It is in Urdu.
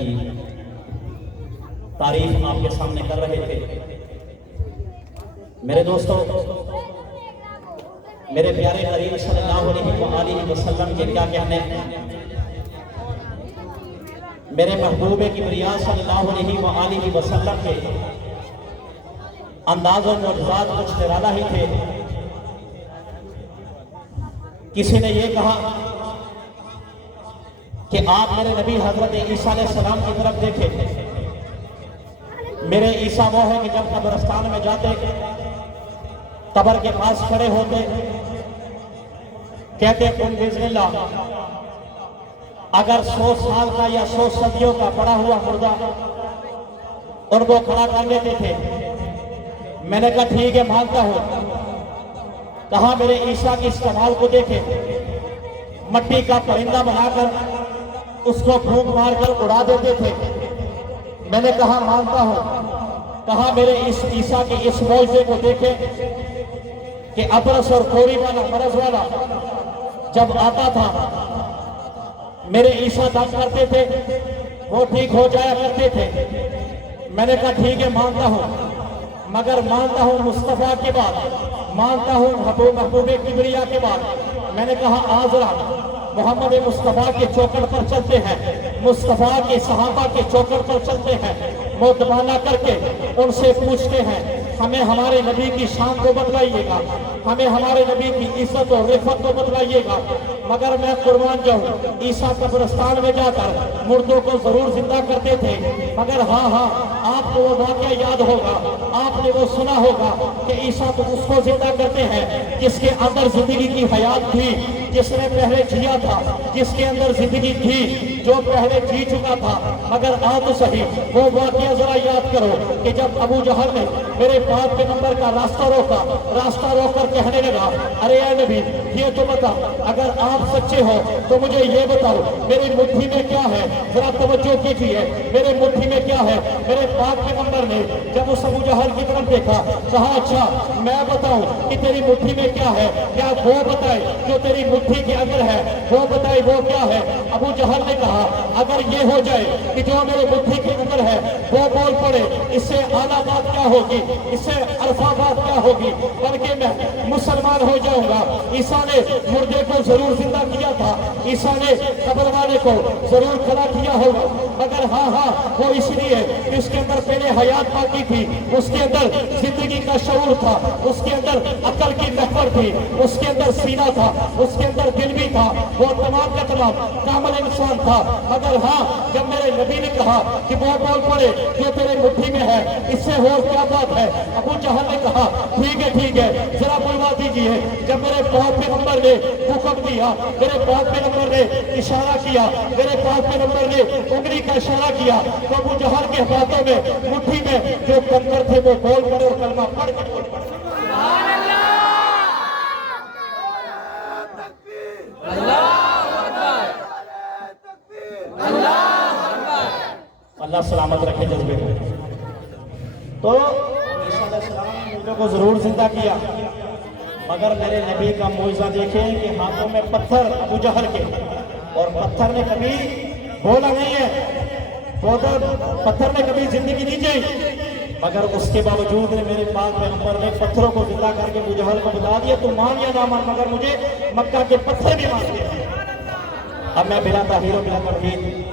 کی تعریف آپ کے سامنے کر رہے تھے۔ میرے دوستو، میرے پیارے قریب صلی اللہ علیہ وسلم کے کیا کہنے، میرے محبوب کبریا صلی اللہ علیہ وسلم کے انداز و معجزات کچھ نرالا ہی تھے۔ کسی نے یہ کہا کہ آپ میرے نبی حضرت عیسیٰ علیہ السلام کی طرف دیکھیں۔ میرے عیسیٰ وہ ہے کہ جب قبرستان میں جاتے، قبر کے پاس کھڑے ہوتے، کہتے قل بسم اللہ، اگر 100 سال کا یا 100 صدیوں کا پڑا ہوا مردہ ان کو کھڑا کر لیتے تھے۔ میں نے کہا ٹھیک ہے، مانتا ہوں۔ کہا میرے عیسیٰ کی اس کمال کو دیکھیں، مٹی کا پرندہ بنا کر اس کو پھونک مار کر اڑا دیتے تھے۔ میں نے کہا مانتا ہوں۔ کہا میرے اس عیسیٰ کے اس معجزے کو دیکھیں کہ ابرص اور کوڑی والا مرض والا جب آتا تھا، میرے عیسیٰ دم کرتے تھے، وہ ٹھیک ہو جایا کرتے تھے۔ میں نے کہا ٹھیک ہے، مانتا ہوں، مگر مانتا ہوں مصطفیٰ کے بعد، مانتا ہوں محبوب کبریا کے بعد۔ میں نے کہا آزرا محمد مصطفیٰ کے چوکڑ پر چلتے ہیں، مصطفیٰ کے صحابہ کے چوکڑ پر چلتے ہیں، متبانہ کر کے ان سے پوچھتے ہیں ہمیں ہمارے نبی کی شان کو بتلائیے گا، ہمیں ہمارے نبی کی عزت و رفعت کو بتلائیے گا۔ مگر میں قربان جاؤں، عیسیٰ قبرستان میں جا کر مردوں کو ضرور زندہ کرتے تھے، مگر ہاں آپ کو وہ واقعہ یاد ہوگا، آپ نے وہ سنا ہوگا کہ عیسیٰ تو اس کو زندہ کرتے ہیں جس کے اندر زندگی کی حیات تھی، جس نے پہلے جیا تھا، جس کے اندر زندگی تھی، جو پہلے جی چکا تھا۔ مگر تو صحیح وہ واقعہ ذرا یاد کرو کہ جب ابو جہل نے میرے پاک پیغمبر کا راستہ روک کر کہنے لگا ارے اے نبی یہ تو بتا، اگر آپ سچے ہو تو مجھے یہ بتاؤ میری مٹھی میں کیا ہے، ذرا توجہ کیجیے، میرے مٹھی میں کیا ہے۔ میرے پاک پیغمبر نے جب اس ابو جہل کی طرف دیکھا، کہا اچھا میں بتاؤں کہ تیری مٹھی میں کیا ہے، کیا وہ بتائے جو تیری مٹھی کے اندر ہے، وہ بتائے وہ کیا ہے۔ ابو جہل نے کہا اگر یہ ہو جائے کہ جو میرے مٹھی کے اندر ہے وہ بول پڑے، اس سے اعلیٰ بات کیا ہوگی، اس سے عرفہ بات کیا ہوگی، بلکہ میں مسلمان ہو جاؤں گا۔ عیسیٰ نے مردے کو ضرور زندہ کیا تھا، عیسیٰ نے قبر والے کو ضرور کھڑا کیا ہوگا، مگر ہاں وہ اس لیے کہ اس کے اندر پہلے حیات باقی تھی، اس کے اندر زندگی کا شعور تھا، اس کے اندر عقل کی محور تھی، اس کے اندر سینہ تھا، اس کے اندر دل بھی تھا، وہ تمام کا تمام کامل انسان تھا۔ مگر ہاں جب میرے نبی نے کہا کہ وہ بول پڑے جو تیرے مٹھی میں ہے، اس سے اور کیا بات ہے، ابو جہل نے کہا ٹھیک ہے ذرا بلوا دیجئے۔ جب میرے پاک پیغمبر نے حکم دیا، میرے پاک پیغمبر نے اشارہ کیا، میرے پاک پیغمبر نے انگلی کا اشارہ کیا، تو ابو جہل کے ہاتھوں میں مٹھی میں جو کنکر تھے وہ بول پڑے اور کلمہ پڑھ کے بول پڑے۔ اللہ سلامت رکھے جذبے کو۔ تو عیسیٰ علیہ السلام نے مردوں کو ضرور زندہ کیا، مگر میرے نبی کا معجزہ دیکھیں کہ ہاتھوں میں پتھر ابو جہل کے، اور پتھر نے کبھی بولا نہیں ہے، پتھر نے کبھی زندگی نہیں چاہی، مگر اس کے باوجود میرے پاک پیغمبر نے پتھروں کو زندہ کر کے ابو جہل کو بتا دیا تو مان یا نہ مان، مگر مجھے مکہ کے پتھر بھی مان دیا۔ اب میں بلا تاخیر و بلا تردید